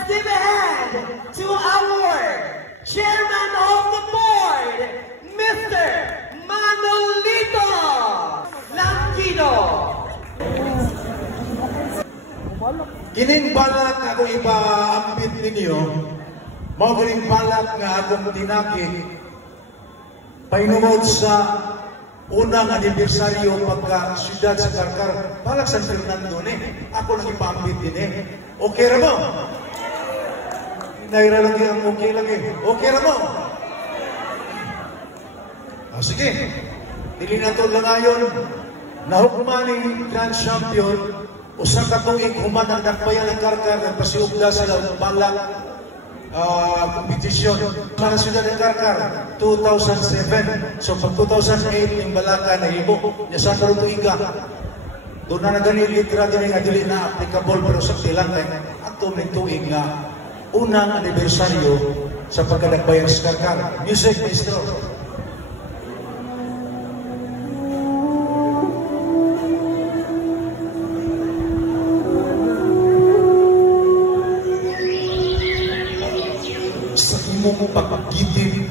let's give a hand to our chairman of the board, Mr. Manolito Lanquino. Kining balak nga akong ipaambit ninyo, mao kining balak nga akong tinakik painungod sa unang anibersaryo pagka siyudad sa Carcar, balak San Fernando ni. Ako nang ipaambit din eh. Okay ra mo? Naira lagi ang okay lagi. Okay ra mo? Sige. Dili na ito lang ayon. Nahukman ni Grand Champion. Usang katuig human ang nakbayan ng Carcar, nagpasiugda sa balak kompetisyon para siyudad ng Carcar 2007. So pag 2008 yung balaka na ibo niya sa karutuiga doon na nagani litra din nga dili na applicable, pero sa tilang ato may tuig nga unang anibersaryo sa pagkadagbayan sa Carcar. Music, Mr. mong pagpagitid,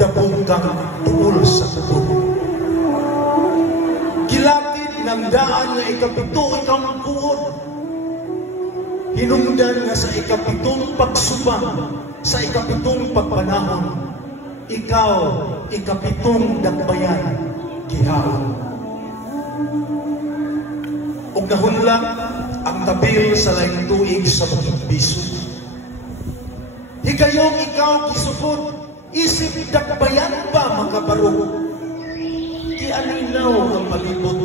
dabong kang tuol sa tuto. Kilakid ng daan nga ikapito, ikaw ang buod. Hinungdan nga sa ikapitong pagsubang, sa ikapitong pagpanahon, ikaw, ikapitong dakbayan, gihaon. Ug nahunlak ang tabil sa laing tuig sa pagbiso. Higayong ikaw kisupod, isip dakbayan ba makabarog? Kianinaw ang palibot,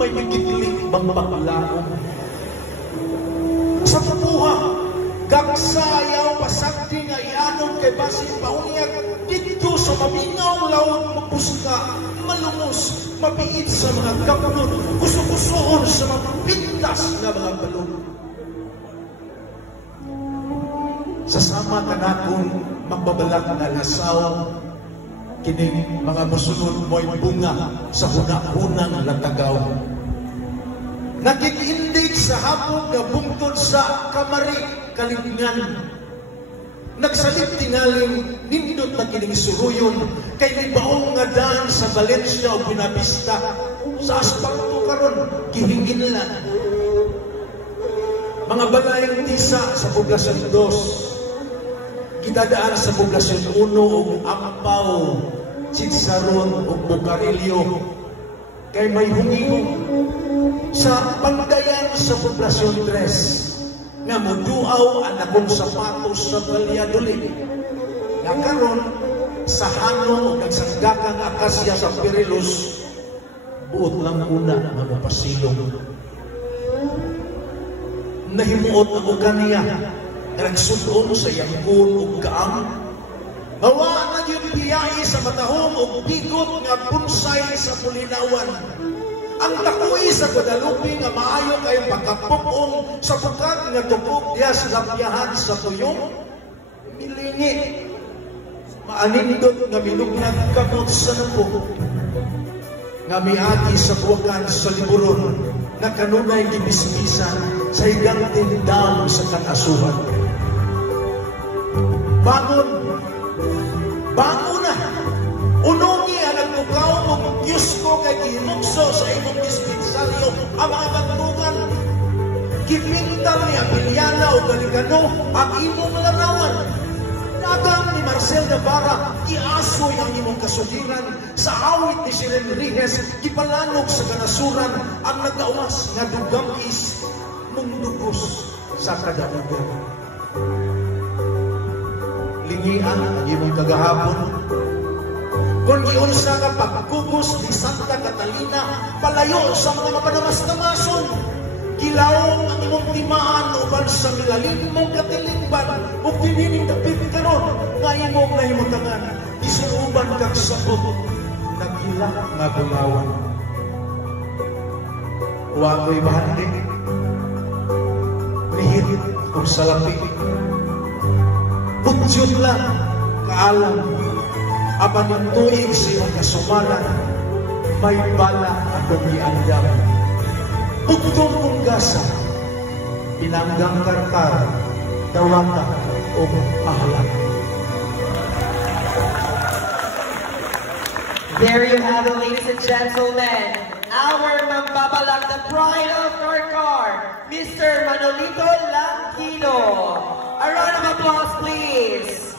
may nagitlik bang baklaong. Sa pupuha, gagsayaw pasagdi nga ianong kay basin paunyag, dito sa mamingaw lawag mapuska, malumos, mapiit sa mga gapunod, kusukusoon sa mga pintas na mga balon. Sasama ka na kung magbabalak na lasaw, kining mga musunod mo'y bunga sa hunahunang latagaw. Nakikindig sa hapon na bungtod sa kamari kalingan. Nagsalit tingaling nindot na kining suruyon, kay may baong nga daan sa Valencia o Buenavista, sa asfalto karon gihingin lang. Mga balayang tisa sa Poblasyon 2, kitadaan sa Poblasyon 1 o Ampaw, Chitsaron o Bucarillo, kay may humingong sa Pandayan sa Poblasyon 3, nga moduaw ang akong sapatos sa Valladolid. Nga karon sa hanong nagsanggagang akasya sa Pirilos, buot lang una nga mapasilong. Nahimuot ang ukaniya, nagsugon sa yangkon o kaang. Mawa na yung biyai sa matahong o bigot nga punsay sa Pulinawan. Ang takuy sa Guadalupe nga maayo kay pagkapukong sa bukat nga tukok diya sa lapyahan sa tuyong milingi. Maanindot nga milugnag kamot sa nako. Nga miagi sa buwakan sa liburon na kanunay gibisbisan sa higang tindaw sa katasuhan. Bangon! Bangon na! Unungi ang nagtukaw mong Diyos ko kay kinukso sa imong dispensaryo ang mga bagtungan. Kipintal ni Apeliana o Galicano ang imong larawan. Dagang ni Marcel Navarra, iasoy ang imong kasuliran. Sa awit ni Siren Rijes, kipalanog sa kanasuran ang nagawas na dugangis mong dugos sa kadaugan. Lingian ang imong kagahapon. Kung iunsa ka pagkugos ni Santa Catalina, palayo sa mga mapadamas-damason, kilawong ang imong timaan uban sa milalim mong katilingban o pinining dapit karon nga imong nahimutangan, isuuban kag sabot, nagilak nga bumawan. Wako'y bahandi, lihit kung salapi, putyot lang, kaalam, apan yung tuig sa iyong kasumanan, may bala atong iandam. Bugtong kong gasa, pinanggang karkar, dawata o pahalang. There you have it, ladies and gentlemen. Our mambabalag, the pride of Karkar, Mr. Manolito Langino. A round of applause, please.